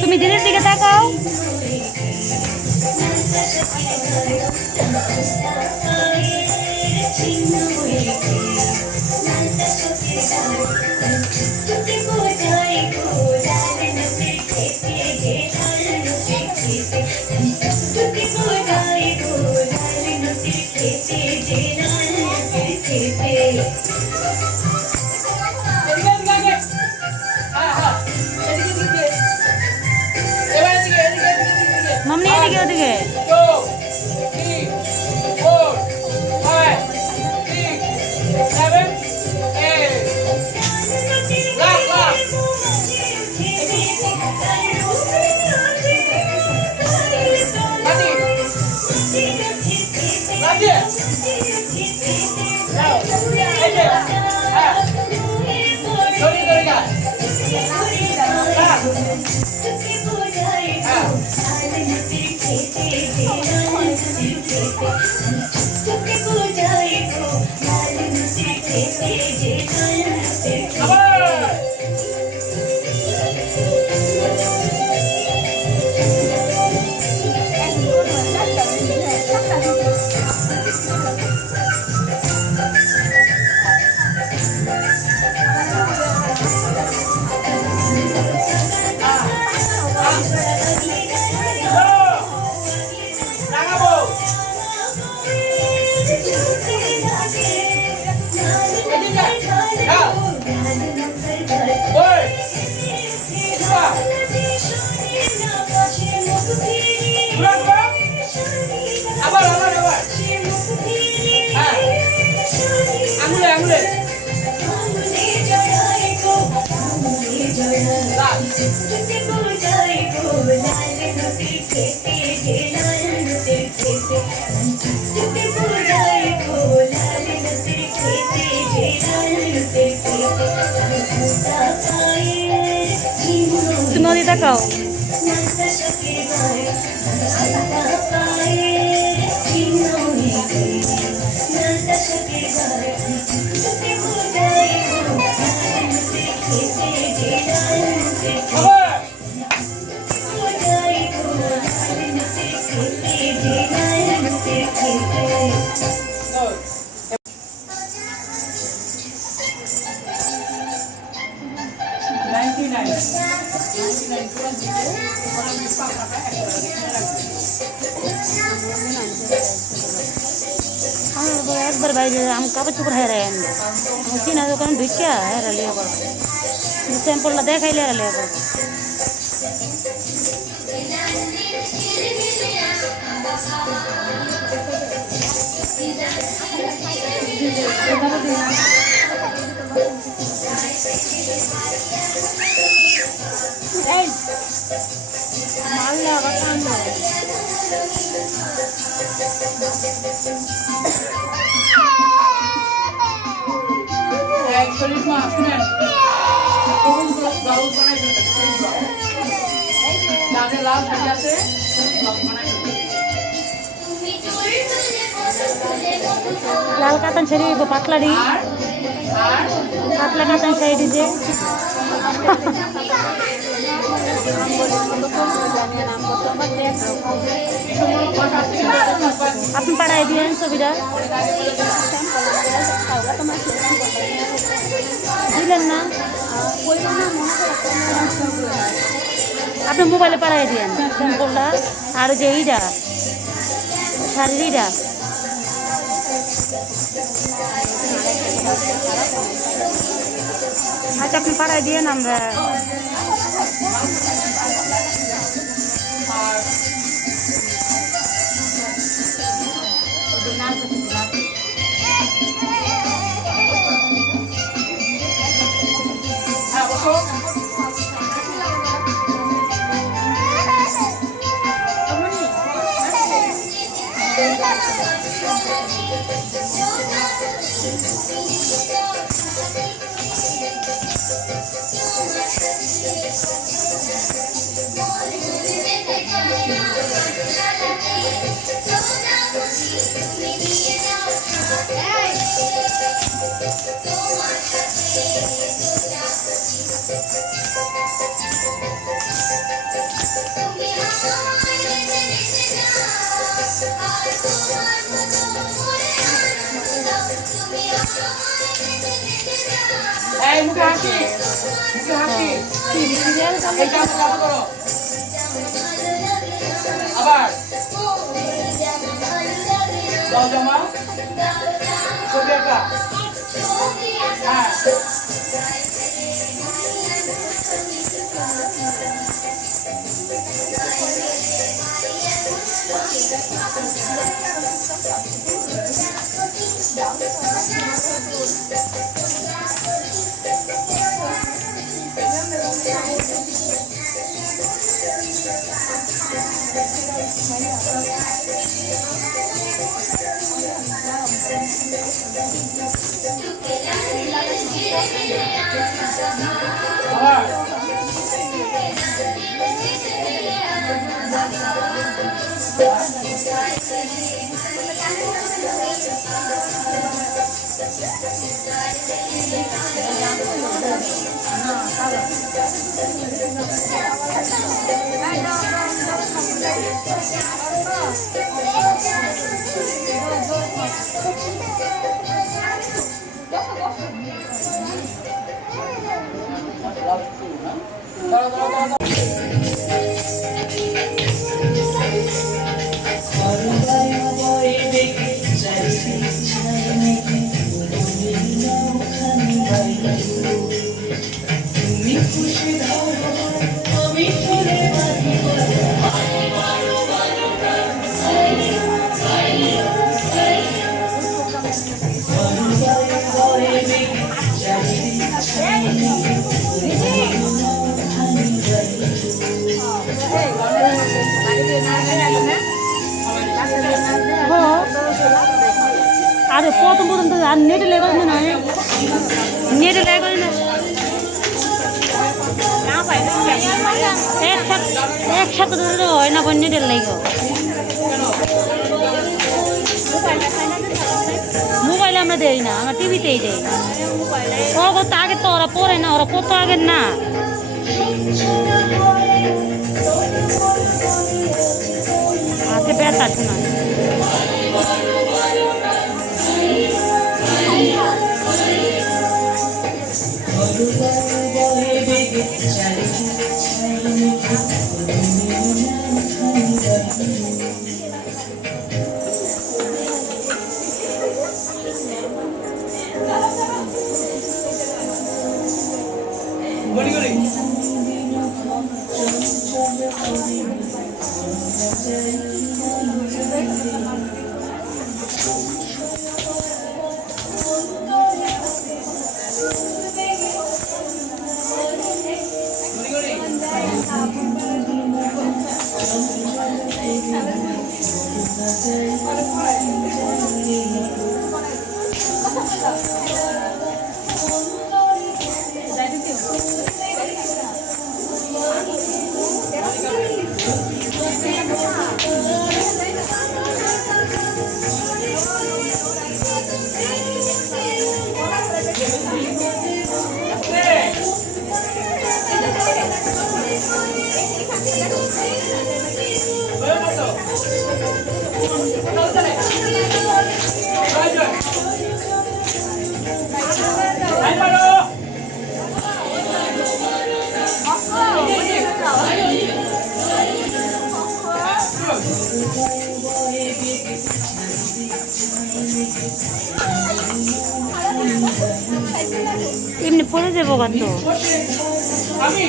তুমি দিদির দিকে তাকাও। মামনি এদিকে ওদিকে। তুমি তাকাও। একবার বাইরে আমি কাপড় চোপড় হেরাই আনবো চিনা দোকান ঢুকিয়া হেরা লিয়ে করবো স্যাম্পলটা দেখাইলে হেরা লিয়ে করবো। মাল্লা বাতান লাল কাতান শাড়ি পাতলাড়ি পাতলা কাতান শাড়ি যে আপনি পাঠাই দিলেন ছবিটা দিলেন না আপনি মোবাইলে পাঠাই দিলেন স্যাম্পলটা আর যে এইটা শাড়িটা আচ্ছা আপনি পাঠাই দিয়েন আমরা এই মুখে হাসি, মুখে হাসি। এইটা চালু করো। আবার দাও জমা ছবি আঁকা। হ্যাঁ আবার দাঁড়াও দাঁড়াও দাঁড়াও। আরে প্রথম তো আর নেটে লেগে না নেটে লেগে না একসাথে ধরে হয় না নেটের লেগে মোবাইলে আমরা দেই না আমরা টিভিতেই দেই কত আগে তো ওরা পড়ে না ওরা কত আগের না হাতে ব্যথা আছে না এমনি পড়ে যাবো কত আমি